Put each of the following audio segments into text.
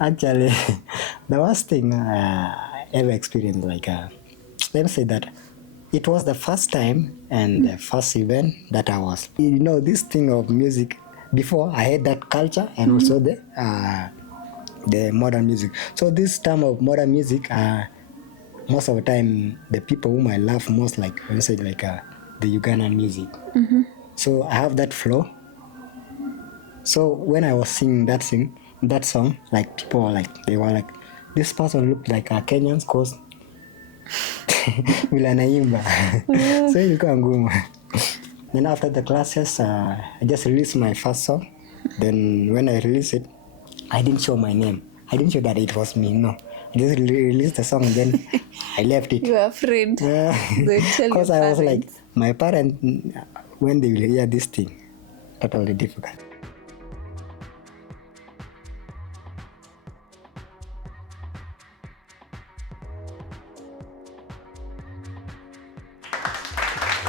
Actually, the worst thing I ever experienced, like, let me say that it was the first time and the first event that I was, this thing of music. Before I had that culture and also the modern music. So this time of modern music, most of the time the people whom I love most, like let me say, like the Ugandan music. So I have that flow. So when I was singing that song, like people were like, they were like, this person looked like a Kenyans cause vile anaimba. So ilikuwa ngumu. Then after the classes, I just released my first song. Then when I released it, I didn't show my name. I didn't show that it was me. No, I just released the song and then I left it. You were afraid. Because I was like, my parents, when they will hear this thing, totally difficult.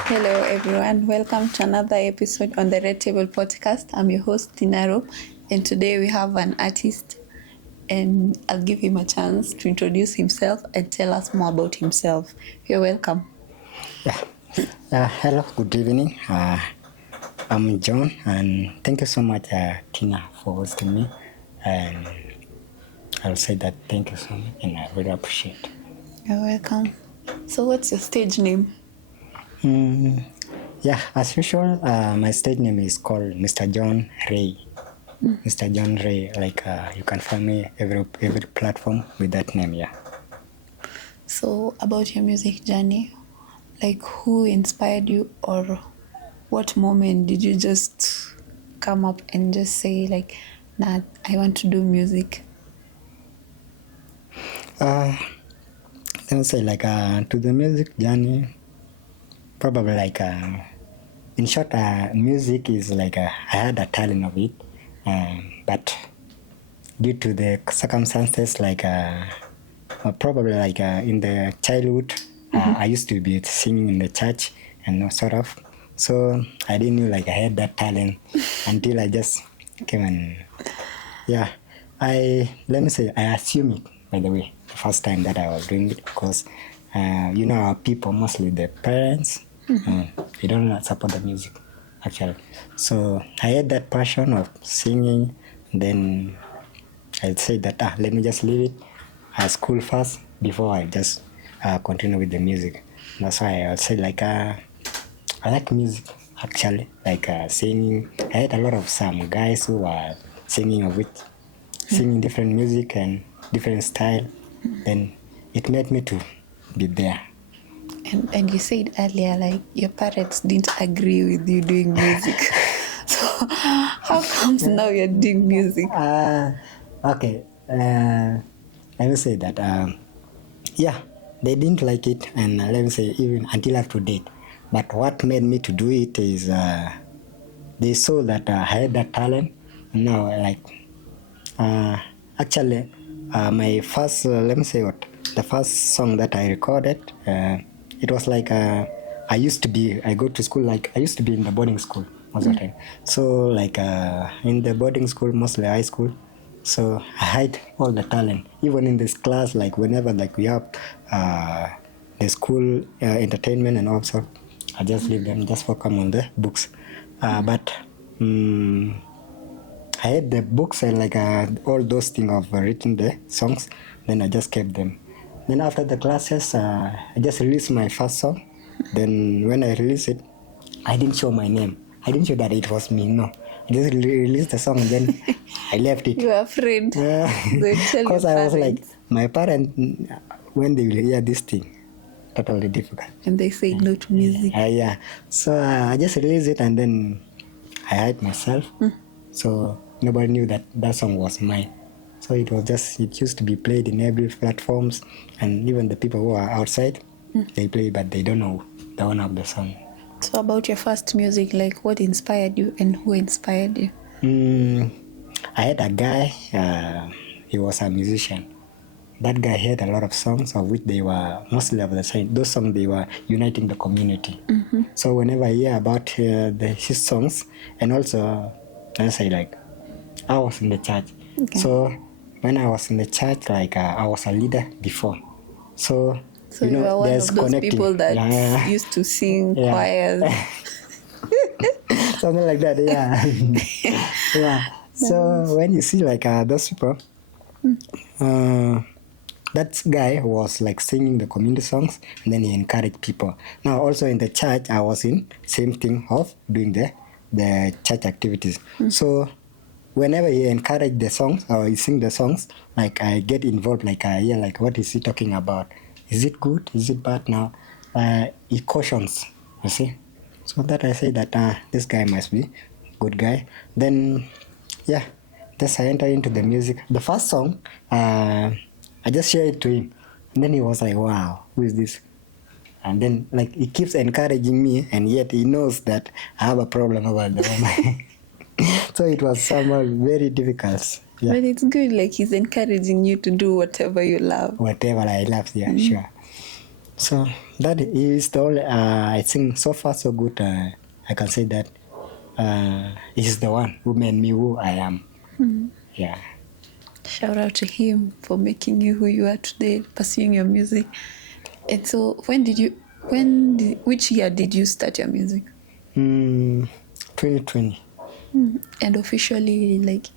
Hello everyone, welcome to another episode on the Red Table Podcast. I'm your host Tinaro, and today we have an artist, and I'll give him a chance to introduce himself and tell us more about himself. You're welcome. Hello, good evening. I'm John, and thank you so much, Tina, for hosting me. And I'll say that thank you so much, and I really appreciate it. You're welcome. So what's your stage name? As usual, my stage name is called Mr. John Ray. Mr. John Ray, like you can find me every platform with that name, yeah. So about your music journey, like who inspired you, or what moment did you just come up and just say like, nah, I want to do music? Let me say like to the music journey, probably like in short, music is like I had a talent of it, but due to the circumstances, like probably like in the childhood, I used to be singing in the church and sort of, so I didn't know like I had that talent until I just came and let me say I assume it, by the way, the first time that I was doing it, because our people, mostly the parents, they don't support the music actually. So I had that passion of singing, and then I'd say that let me just leave it school first before I just continue with the music. That's why I'd say like I like music actually, like singing. I had a lot of some guys who are singing different music and different style. Then it made me to be there. And you said earlier like your parents didn't agree with you doing music. So how comes now you're doing music? Okay. Let me say that they didn't like it, and let me say even until up to date. But what made me to do it is they saw that I had that talent. Now like actually my first the first song that I recorded, it was like I go to school, like I used to be in the boarding school most of the time. So like in the boarding school, mostly high school, so I hide all the talent. Even in this class, like whenever like we have the school entertainment and also, I just leave them, just focus on the books. But I had the books and like all those things of written the songs, then I just kept them. Then after the classes, I just released my first song. Then when I released it, I didn't show my name. I didn't show that it was me, no. I just released the song and then I left it. You were afraid. Because I was like, my parents, when they will hear this thing, totally difficult. And they say no to music. So I just released it and then I hid myself. So nobody knew that song was mine. So it used to be played in every platforms, and even the people who are outside, they play, but they don't know the owner of the song. So about your first music, like what inspired you and who inspired you? I had a guy, he was a musician. That guy had a lot of songs of which they were mostly of the same. Those songs, they were uniting the community. So whenever I hear about his songs, and also I say like I was in the church. Okay. So when I was in the church, like I was a leader before. So you are one there's of those connecting. people that used to sing Yeah. choirs. Something like that, yeah. Yeah. So when you see like those people, that guy was like singing the community songs, and then he encouraged people. Now also in the church, I was in same thing of doing the church activities. So whenever he encouraged the songs or he sing the songs, like I get involved, like I hear like what is he talking about? Is it good? Is it bad? Now he cautions, you see. So that I say that this guy must be good guy. Then yeah, just I enter into the music. The first song, I just shared it to him, and then he was like, "Wow, who is this?" And then like he keeps encouraging me, and yet he knows that I have a problem about the woman. So it was somehow very difficult. Yeah. But it's good, like he's encouraging you to do whatever you love. Whatever I love, yeah, sure. So that is the only, I think so far so good. I can say that he's the one who made me who I am. Yeah. Shout out to him for making you who you are today, pursuing your music. And so which year did you start your music? 2020. And officially, like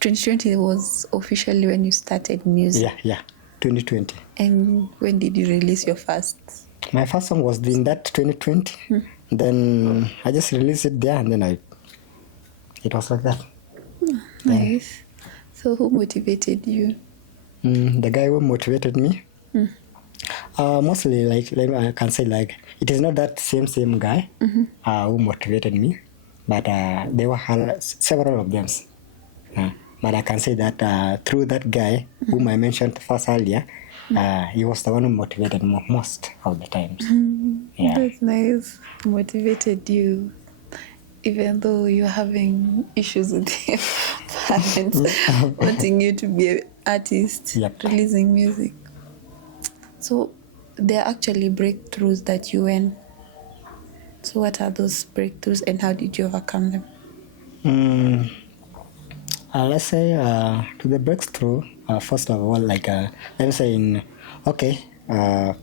2020 was officially when you started music. Yeah, 2020. And when did you release your first? My first song was in that 2020. Then I just released it there, and then it was like that. Nice. So who motivated you? The guy who motivated me, mostly like I can say like it is not that same guy who motivated me, but there were several of them. But I can say that through that guy whom I mentioned first earlier, he was the one who motivated me most of the times. Yeah. That's nice. Motivated you, even though you're having issues with your parents wanting you to be an artist, releasing music. So there are actually breakthroughs that you went. So what are those breakthroughs and how did you overcome them? Let's say to the breakthrough, first of all, like let's say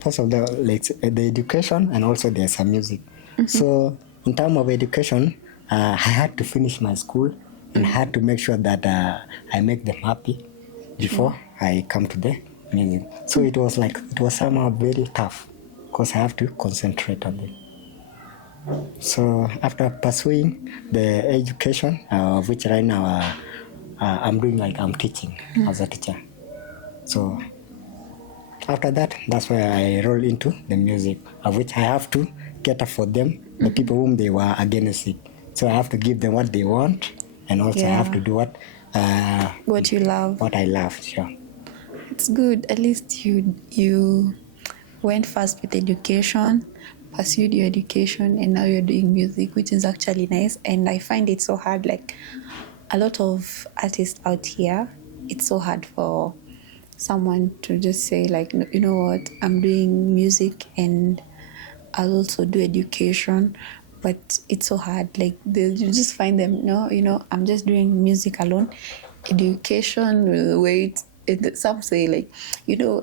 first of all, like the education and also there's some music. So in terms of education, I had to finish my school and had to make sure that I make them happy before I come to the music. So it was somehow very tough because I have to concentrate on it. So after pursuing the education, of which right now I'm doing, like I'm teaching as a teacher. So after that, that's where I roll into the music, of which I have to cater for them, the people whom they were against it. So I have to give them what they want, and also I have to do what you love. What I love, sure. It's good. At least you went first with education, pursued your education, and now you're doing music, which is actually nice. And I find it so hard, like a lot of artists out here, it's so hard for someone to just say like, you know what, I'm doing music and I'll also do education, but it's so hard. Like you just find them, I'm just doing music alone. Education will wait. Some say like,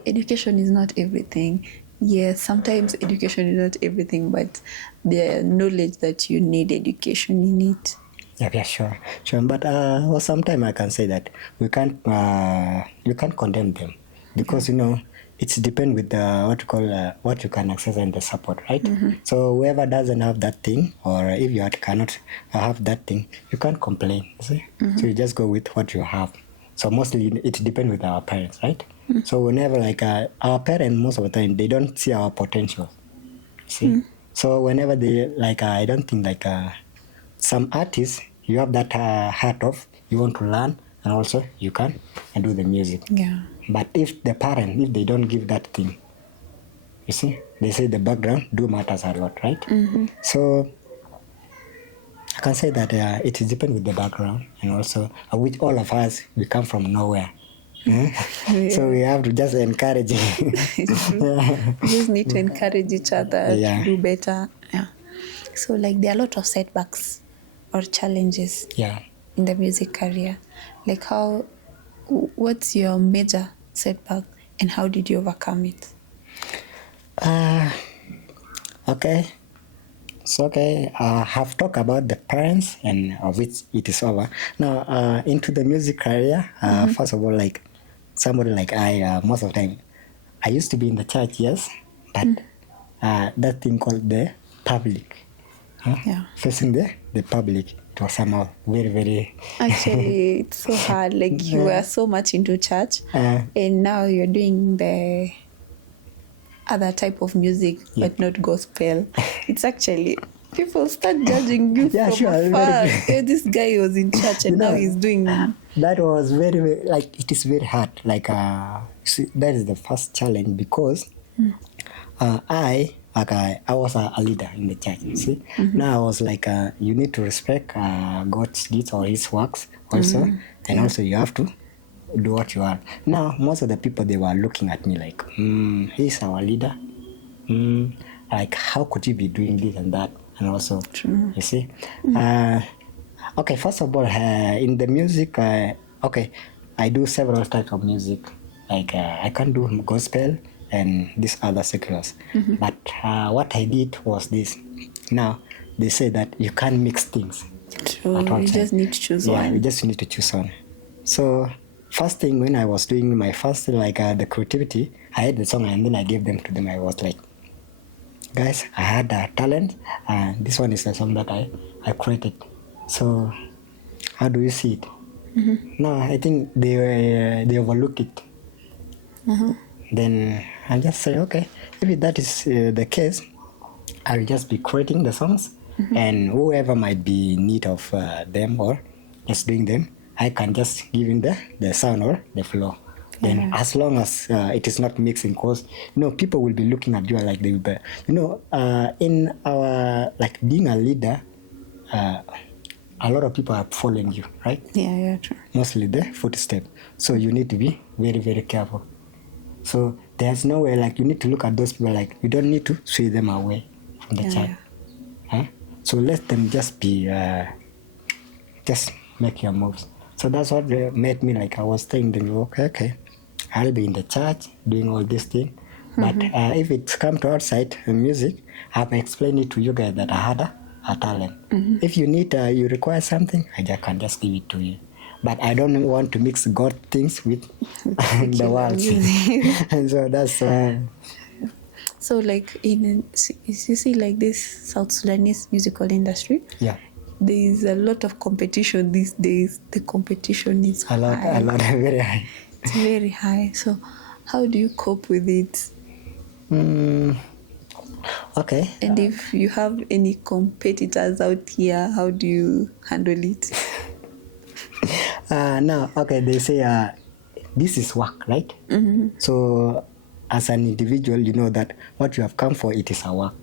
education is not everything. Yes, sometimes education is not everything, but the knowledge that you need education, you need. Yeah, sure. But well, sometimes I can say that we can't condemn them because it's depend with what you call what you can access and the support, right? So whoever doesn't have that thing, or if you cannot have that thing, you can't complain. See? So you just go with what you have. So mostly it depends with our parents, right? So whenever like our parents, most of the time they don't see our potential. See? So whenever they like, I don't think like. Some artists, you have that heart of you want to learn, and also you can do the music. Yeah. But if the parent, if they don't give that thing, you see, they say the background matters a lot, right? So I can say that it is depend with the background, and also which all of us, we come from nowhere. So we have to just encourage. We just need to encourage each other to do better. Yeah. So like there are a lot of setbacks or challenges in the music career. Like how what's your major setback and how did you overcome it? Okay. So, okay, I have talked about the parents and of which it is over. Now, into the music career, first of all, like somebody like most of the time, I used to be in the church, yes, but that thing called the public, Yeah. facing the public, it was somehow very, very... Actually, it's so hard. Like you were so much into church, and now you're doing the other type of music, but not gospel. It's actually people start judging you Yeah, from sure, afar. very- Hey, this guy was in church and now he's doing. That was very, very, like, it is very hard. Like, see, that is the first challenge because I was a leader in the church, you see. Now I was like, you need to respect God's deeds or his works also, and also you have to do what you are. Now, most of the people, they were looking at me like, he's our leader. Like, how could you be doing this and that? And also, you see. Okay, first of all, in the music, okay, I do several types of music. Like, I can do gospel and these other seculars. But what I did was this. Now, they say that you can't mix things. True. At one You time. just need to choose Yeah, one. you just need to choose one. So, first thing when I was doing my first, like, the creativity, I had the song and then I gave them to them. I was like, guys, I had a talent, and this one is a song that I created. So, how do you see it? No, I think they overlook it. Then I just say, okay, if that is the case, I'll just be creating the songs, and whoever might be in need of them or just doing them, I can just give him the sound or the flow. Then as long as it is not mixing, because people will be looking at you like they will be, in our, like, being a leader, a lot of people are following you, right? Yeah, true. Mostly the footstep. So you need to be very, very careful. So there's no way, like, you need to look at those people like you don't need to sway them away from the church. Huh? So let them just be, just make your moves. So that's what made me, like, I was thinking, okay, I'll be in the church doing all this thing. But if it's come to outside music, I've explained it to you guys that I had a talent. If you need, you require something, can just give it to you. But I don't want to mix God things with the world. And so that's... So, like, you see, like, this South Sudanese musical industry, yeah, there is a lot of competition these days. The competition is a lot, very high. It's very high. So, how do you cope with it? Okay. And if you have any competitors out here, how do you handle it? Now, okay, they say this is work, right? So, as an individual, you know that what you have come for, it is a work.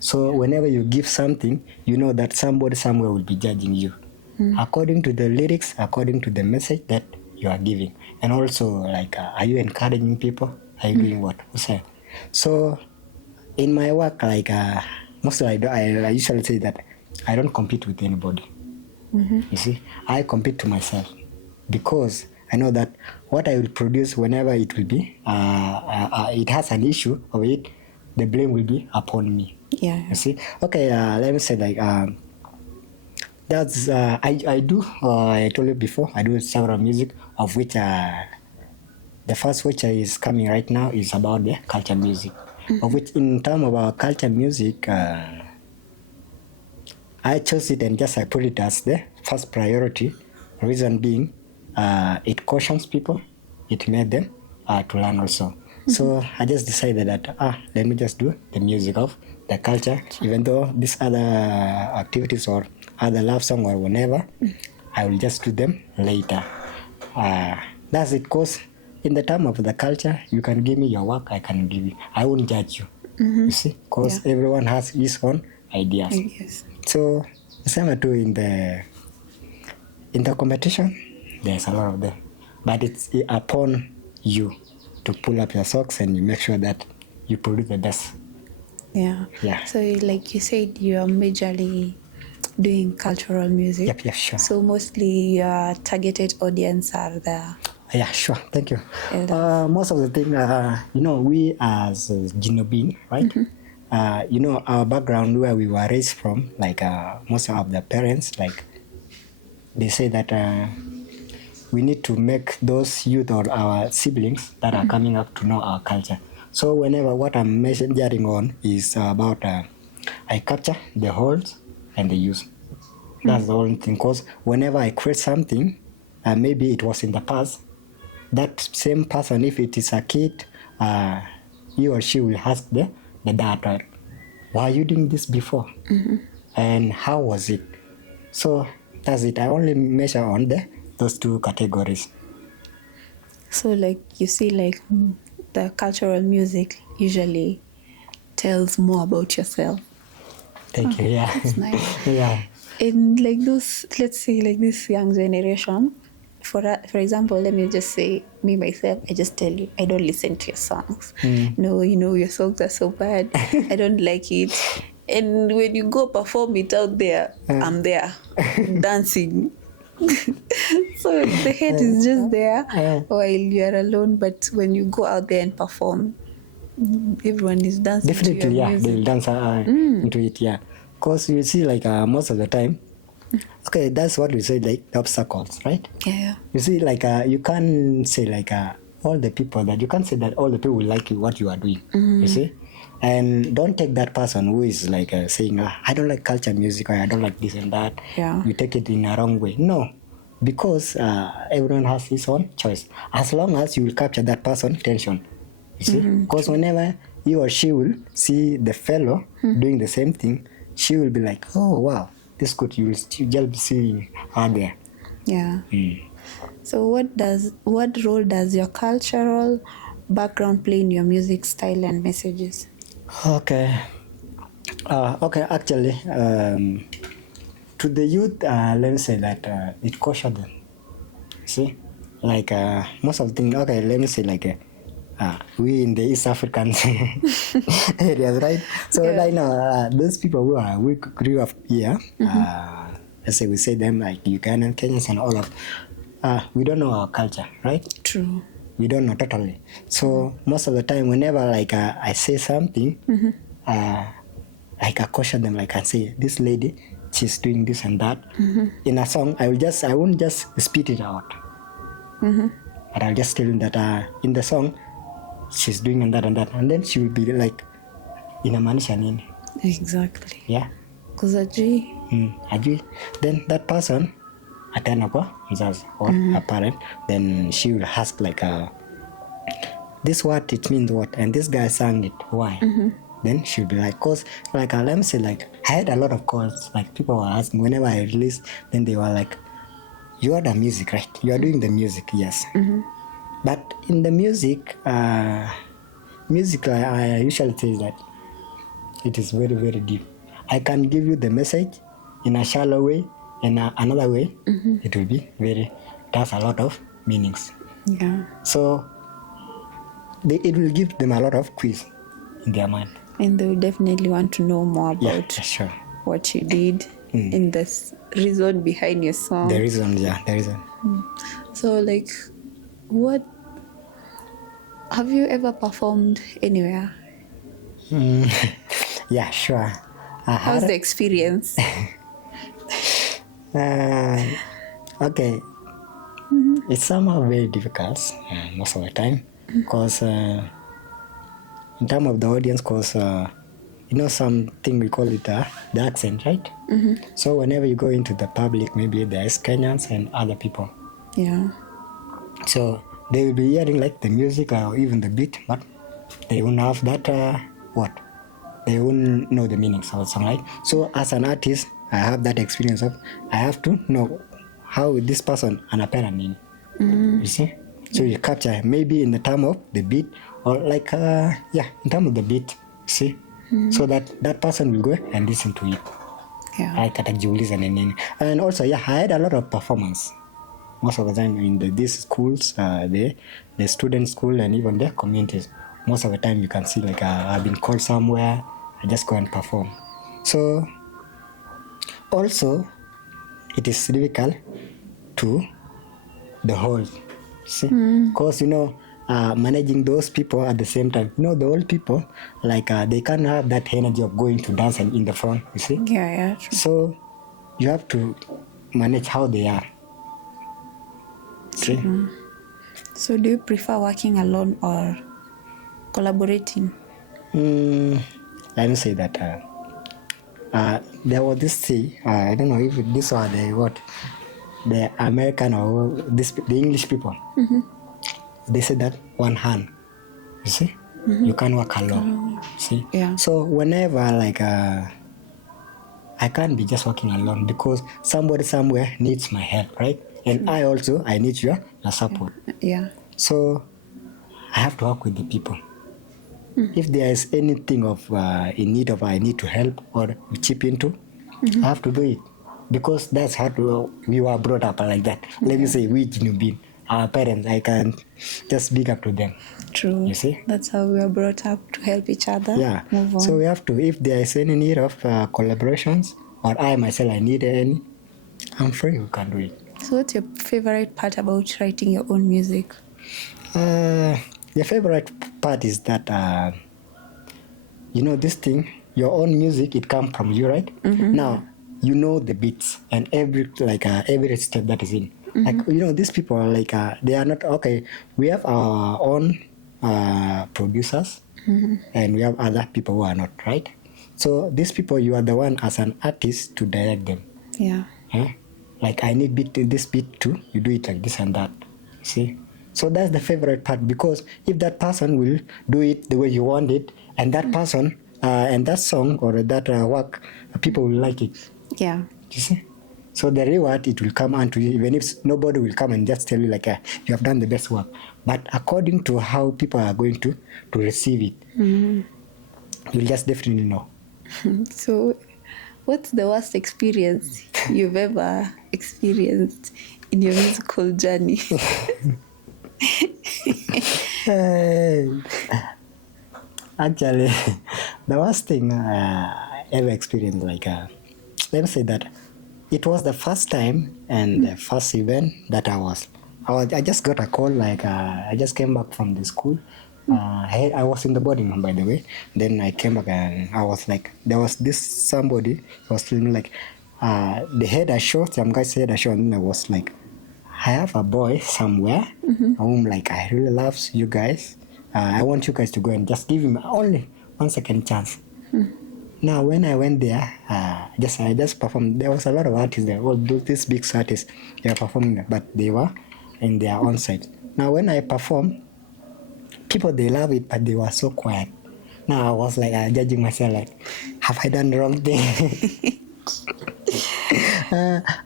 So, whenever you give something, you know that somebody somewhere will be judging you according to the lyrics, according to the message that you are giving, and also, like, are you encouraging people? Are you doing what? So, in my work, like, mostly I usually say that I don't compete with anybody. You see, I compete to myself because I know that what I will produce, whenever it will be, it has an issue of it, the blame will be upon me. Yeah. You see, okay, let me say, like, that's I do. I told you before, I do several music, of which the first which is coming right now is about the culture music, of which, in terms of our culture music, I chose it and just I put it as the first priority. Reason being, it cautions people, it made them to learn also. So I just decided that let me just do the music of the culture, even though these other activities or other love song or whatever, I will just do them later. That's it, cause in the term of the culture, you can give me your work, I can give you. I won't judge you. You see, cause everyone has his own ideas. Yes. So the same too in the competition, there's a lot of them, but it's upon you to pull up your socks and you make sure that you produce the best. Yeah. So, like you said, you are majorly doing cultural music. Yep, sure. So mostly your targeted audience are the Yeah, sure. Thank you. Elders. Most of the thing, we as Jinobin, right? Our background where we were raised from, like most of the parents, like they say that we need to make those youth or our siblings that are coming up to know our culture. So whenever what I'm measuring on is about I capture the holds and the use. That's the only thing. Because whenever I create something, maybe it was in the past, that same person, if it is a kid, he or she will ask the dad, right, why are you doing this before? And how was it? So that's it. I only measure on those two categories. So, like, you see, like, the cultural music usually tells more about yourself. Thank you. Yeah. That's nice. Yeah. In like those, let's say, like this young generation, for example, let me just say me myself, I just tell you, I don't listen to your songs. No, your songs are so bad. I don't like it. And when you go perform it out there, I'm there dancing. So the head is just there while you're alone, but when you go out there and perform, everyone is dancing to Definitely, your yeah. music. They'll dance into it, yeah. Because you see, like most of the time, okay, that's what we say, like the obstacles, right? Yeah. You see, like you can't say like all the people that you can't say that all the people will like you what you are doing. You see, and don't take that person who is like saying I don't like culture music or I don't like this and that. Yeah. You take it in a wrong way. No, because everyone has his own choice. As long as you will capture that person's attention, you see, because whenever he or she will see the fellow doing the same thing, she will be like, oh wow, this good. You will just be seeing her there. Yeah. So what role does your cultural background play in your music style and messages? Okay. Actually, to the youth, let me say that it caution them. See, like most of the things. Okay, let me say like we in the East African areas, right? So Yeah. right now, those people we grew up here, let's say we say them like Ugandan, Kenyans, and all of. We don't know our culture, right? True. We don't know totally. So most of the time, whenever like I say something, like I caution them, like I say, this lady, she's doing this and that. In a song, I won't just spit it out, but I'll just tell them that in the song, she's doing and that, and then she will be like, inamaanisha nini? Exactly. Yeah. Because ajui. Ajui. Then that person ataenda kwa mzazi or a parent, then she will ask like this what it means what, and this guy sang it why. Then she'll be like, cause like let me say like I had a lot of calls, like people were asking whenever I released, then they were like, you are the music, right? You are doing the music, yes. But in the music I usually say that it is very very deep. I can give you the message in a shallow way, in another way it will be it has a lot of meanings. Yeah. So it will give them a lot of quiz in their mind. And they will definitely want to know more about Sure. what you did and the reason behind your song. The reason. So, like, what have you ever performed anywhere? Yeah, sure. How's the experience? Okay. It's somehow very difficult most of the time because in terms of the audience, because something we call it the accent, right? So whenever you go into the public, maybe there's Kenyans and other people. Yeah. So they will be hearing like the music or even the beat, but they won't have that they won't know the meanings of the song, right? So as an artist, I have that experience of I have to know how this person anapenda nini. You see? So you capture maybe in the term of the beat or like in terms of the beat, see? So that person will go and listen to it. Yeah. Atajiuliza ni nini. And also I had a lot of performance most of the time in these schools, the student school and even the communities. Most of the time you can see like I've been called somewhere, I just go and perform. So also it is difficult to the whole See, because managing those people at the same time. The old people, like they can't have that energy of going to dance and in the front. You see. Yeah, true. So you have to manage how they are. See. So do you prefer working alone or collaborating? Let me say that there was this thing. I don't know if this was the American or the English people. They said that one hand. You see, you can't work alone. See. Yeah. So whenever I can't be just working alone because somebody somewhere needs my help, right? And I need your support. Yeah. So I have to work with the people. If there is anything of in need of I need to help or chip into, I have to do it because that's how we were brought up like that. Let me say we Jinubin, our parents. I can just speak up to them. True. You see, that's how we are brought up, to help each other. Yeah. Move on. So we have to. If there is any need of collaborations, or I myself I need any, I'm free. We can do it. So what's your favorite part about writing your own music? The favorite part is that this thing, your own music, it comes from you, right? Now you know the beats and every step that is in. These people are they are not okay. We have our own producers and we have other people who are not, right? So these people, you are the one as an artist to direct them. Yeah. Like I need this beat too. You do it like this and that. See. So that's the favorite part because if that person will do it the way you want it, and that person and that song or that work, people will like it. Yeah. You see? So the reward, it will come unto you, even if nobody will come and just tell you you have done the best work. But according to how people are going to receive it, you'll just definitely know. So what's the worst experience you've ever experienced in your musical journey? Actually, the worst thing I ever experienced, let me say that it was the first time and the first event that I just got a call, I just came back from the school. I was in the boarding home, by the way. Then I came back and I was there was this somebody was telling me they had a show, some guys had a show, and I was I have a boy somewhere whom I really loves you guys. I want you guys to go and just give him only 1 second chance. Now when I went there, I just performed. There was a lot of artists there. All these big artists, they were performing there, but they were in their own side. Now when I performed, people they love it, but they were so quiet. Now I was judging myself have I done the wrong thing?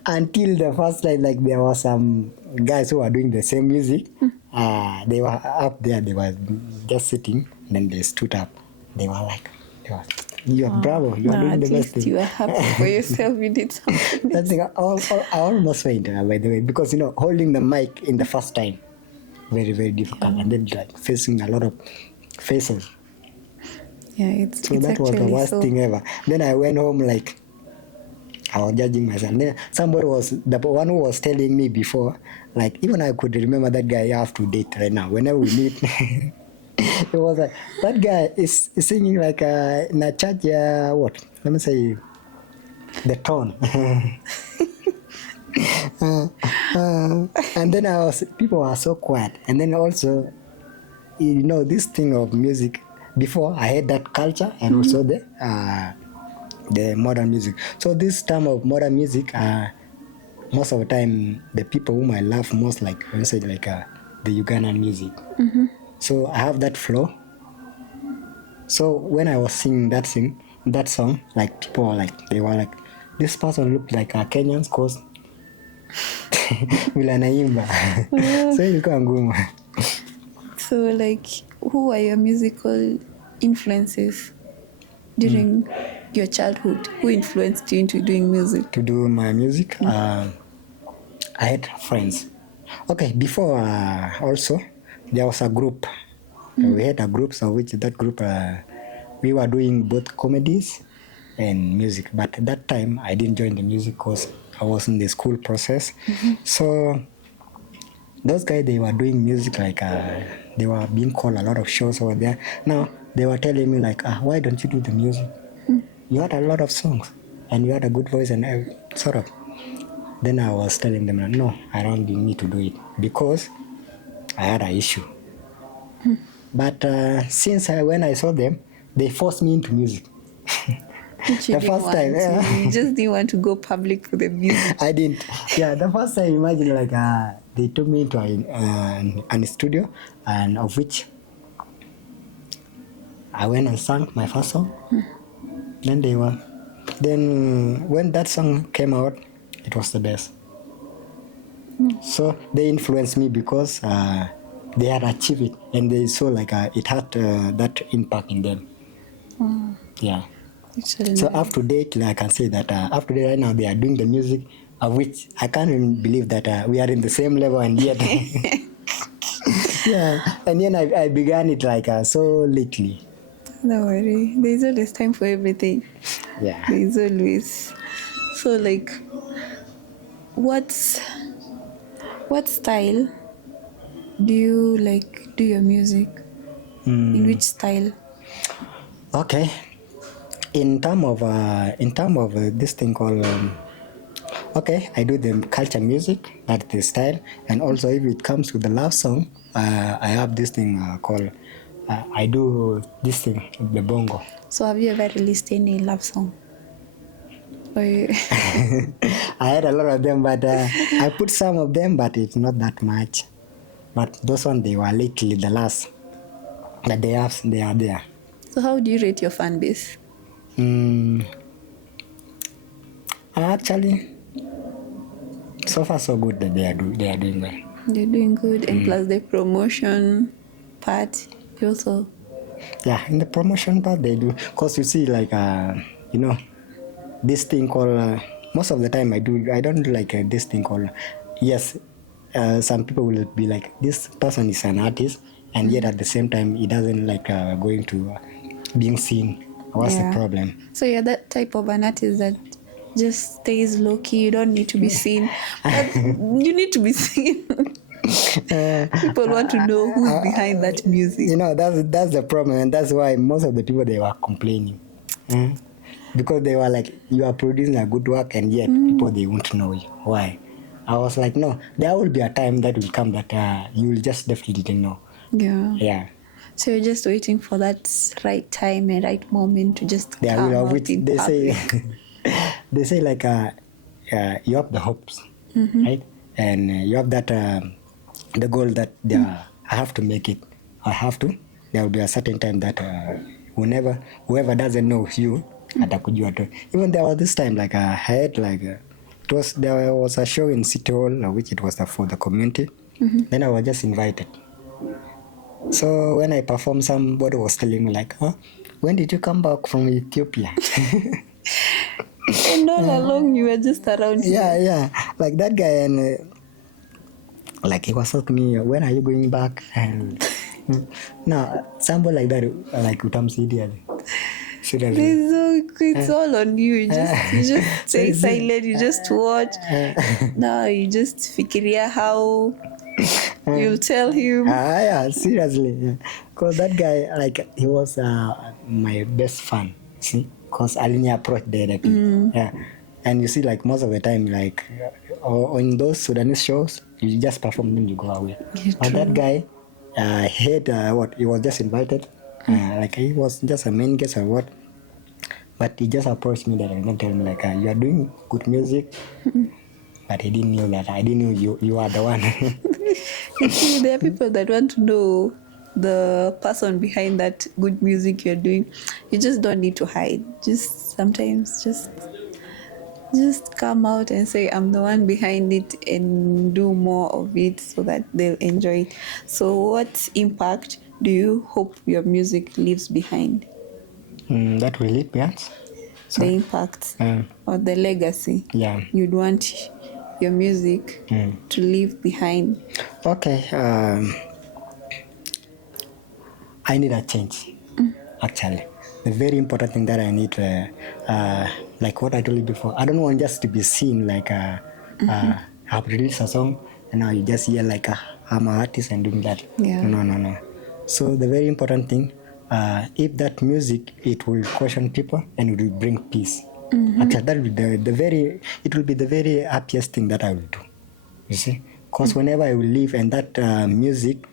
Until the first night, there were some guys who were doing the same music. They were up there, they were just sitting, and then they stood up. They were bravo, you are doing the best thing. You are happy for yourself, you did something. That thing, I almost fainted, by the way, because holding the mic in the first time, very, very difficult, and then facing a lot of faces. Yeah, so that was the worst thing ever. Then I went home I was judging myself. Then somebody was the one who was telling me before, even I could remember that guy I have to date right now. Whenever we meet, it was that guy is singing in a church. What? Let me say, the tone. And then people are so quiet. And then also, this thing of music. Before I had that culture and also the modern music. So this time of modern music, most of the time the people whom I love most, the Ugandan music. So I have that flow. So when I was singing that song, people were they were this person looked like a Kenyans cause vile anaimba. So ilikuwa ngumu. So who are your musical influences during your childhood? Who influenced you into doing music? To do my music, I had friends. Okay, before also there was a group. We had a group, so which that group we were doing both comedies and music. But at that time I didn't join the music because I was in the school process. So those guys, they were doing music like they were being called a lot of shows over there. Now they were telling me like, why don't you do the music? You had a lot of songs and you had a good voice and sort of. Then I was telling them, no, I don't need to do it because I had an issue. But since when I saw them, they forced me into music. Which you The first time, you just didn't want to go public for the music. I didn't. Yeah, the first time, imagine like they took me into an studio, and of which I went and sang my first song. Then when that song came out, it was the best. So they influenced me because they had achieved it, and they saw like it had that impact in them. Yeah. So up to date, I can say that up to date right now they are doing the music, of which I can't even believe that we are in the same level, and yet yeah, and then I began it like so lately. Don't worry, there's always time for everything. Yeah. There's always. So like, what style do you like do your music? In which style? Okay. In term of this thing called okay, I do the culture music, that's the style, and also if it comes to the love song, I have this thing called I do this thing, the bongo. So have you ever released any love song? Or I had a lot of them, but I put some of them, but it's not that much. But those ones, they were lately the last that they are there. So how do you rate your fan base? Actually, so far so good that they are doing well. They're doing good, and plus the promotion part, you also. Yeah, in the promotion part they do, cause you see like this thing called most of the time I don't do like this thing called yes. Some people will be like, this person is an artist, and yet at the same time he doesn't like going to being seen. What's the problem? So you're that type of an artist that just stays low key. You don't need to be seen, but you need to be seen. People want to know who's behind that music. That's the problem, and that's why most of the people, they were complaining, because they were like, you are producing a good work, and yet people, they won't know you. Why? I was like, no, there will be a time that will come that you will just definitely know. Yeah. So you're just waiting for that right time and right moment to just come out which in they public. Say they say like you have the hopes, right? And you have that the goal that I have to make it. There will be a certain time that whoever doesn't know you, atakujua tu. Even there was this time like I had like there was a show in City Hall, which it was for the community. Then I was just invited. So when I performed, somebody was telling me like, when did you come back from Ethiopia? And all along you were just around here. Yeah, like that guy, and like he was asking me, when are you going back? And no, somebody like that, like utamsidia. It's all on you. You just stay silent. You just watch. Now you just fikiria how you'll tell him. Yeah, seriously. Because that guy, like, he was my best fan. See, because Alinia approached directly. Yeah, and you see, like most of the time, like on those Sudanese shows, you just perform them, you go away. But that guy, he was just invited. Like he was just a main guest or what. But he just approached me that and tell me like, you are doing good music. But he didn't know that I didn't know you are the one. You see, there are people that want to know the person behind that good music you're doing. You just don't need to hide. Just sometimes just come out and say, I'm the one behind it, and do more of it so that they'll enjoy it. So what impact do you hope your music leaves behind? That will leave behind? The impact or the legacy you'd want your music to leave behind. Okay. I need a change, actually. The very important thing that I need, like what I told you before, I don't want just to be seen like I've released a song and now you just hear like I'm an artist and doing that. Yeah. No. So the very important thing, if that music, it will caution people and it will bring peace. Actually, that will be it will be the very happiest thing that I will do. You see, because whenever I will leave and that music,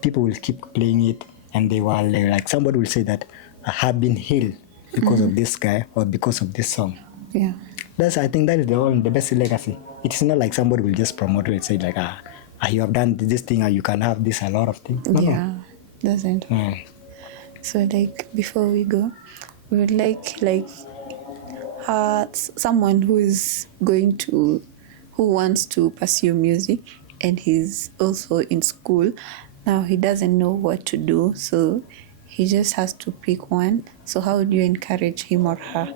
people will keep playing it, and they will like somebody will say that I have been healed because of this guy or because of this song. Yeah. I think that is the best legacy. It's not like somebody will just promote it and say like you have done this thing, or you can have this, a lot of things. No. Doesn't. So like before we go, we would like someone who wants to pursue music and he's also in school. Now he doesn't know what to do, so he just has to pick one. So how would you encourage him or her?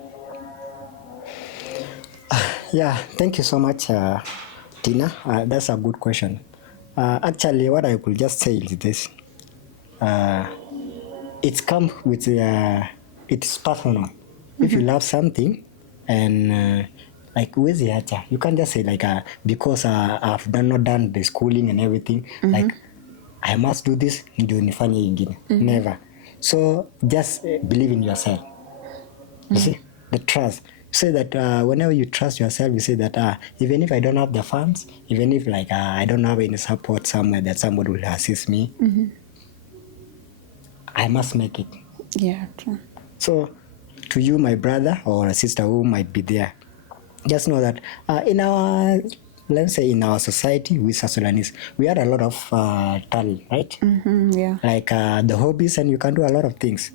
Yeah, thank you so much, Tina. That's a good question. Actually, what I could just say is this. It's come with, it's personal. If you love something and like with the you can't just say like, because I've not done the schooling and everything, like I must do this, never. So just believe in yourself. You see, the trust. Say that whenever you trust yourself, you say that even if I don't have the funds, even if like I don't have any support somewhere that somebody will assist me, I must make it. Yeah, true. So to you, my brother or a sister who might be there, just know that in our, let's say in our society, we South Sudanese, we had a lot of talent, right? Yeah. Like the hobbies, and you can do a lot of things.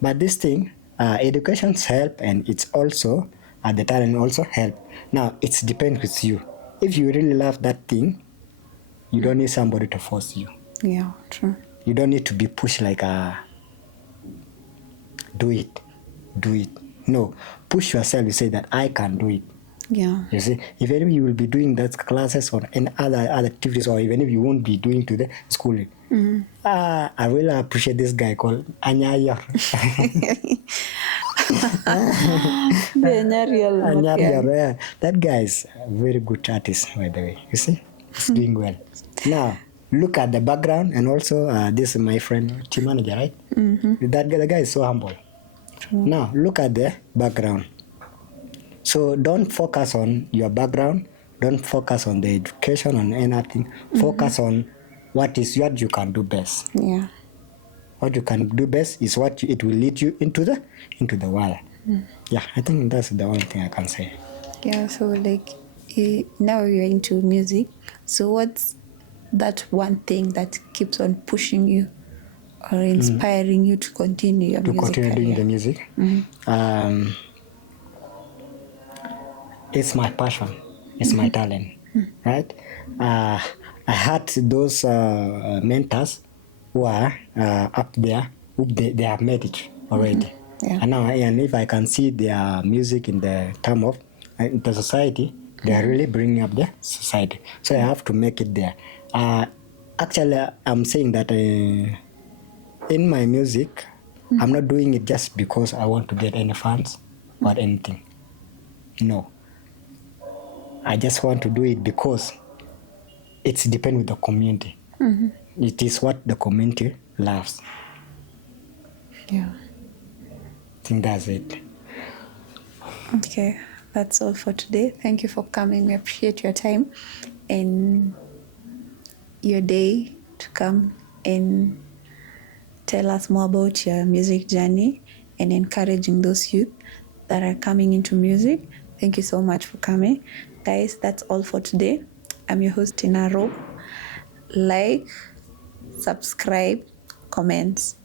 But this thing, education's help, and it's also the talent also help. Now it's depends with you. If you really love that thing, you don't need somebody to force you. Yeah, true. You don't need to be pushed like do it. No, push yourself. You say that I can do it. Yeah. You see, even if you will be doing that classes or any other activities, or even if you won't be doing to the schooling, I really appreciate this guy called Anyayor. Anyayor, that guy is a very good artist, by the way. You see, he's doing well. Now, look at the background, and also this is my friend, team manager, right? The guy is so humble. Now, look at the background. So don't focus on your background. Don't focus on the education, on anything. Focus on what you can do best. Yeah. What you can do best is what it will lead you into the world. Yeah, I think that's the only thing I can say. Yeah, so like now you're into music. So what's that one thing that keeps on pushing you or inspiring you to continue your music continue career? doing the music? It's my passion. It's my talent, right? I had those mentors who are up there, who they have made it already. Yeah. And now, and if I can see their music in the term of the society, they are really bringing up the society. So I have to make it there. Actually, I'm saying that in my music, I'm not doing it just because I want to get any funds or anything. No. I just want to do it because it's depend with the community. It is what the community loves. Yeah. I think that's it. Okay, that's all for today. Thank you for coming. We appreciate your time and your day to come and tell us more about your music journey and encouraging those youth that are coming into music. Thank you so much for coming. Guys, that's all for today. I'm your host, Tina Rowe. Like, subscribe, comments.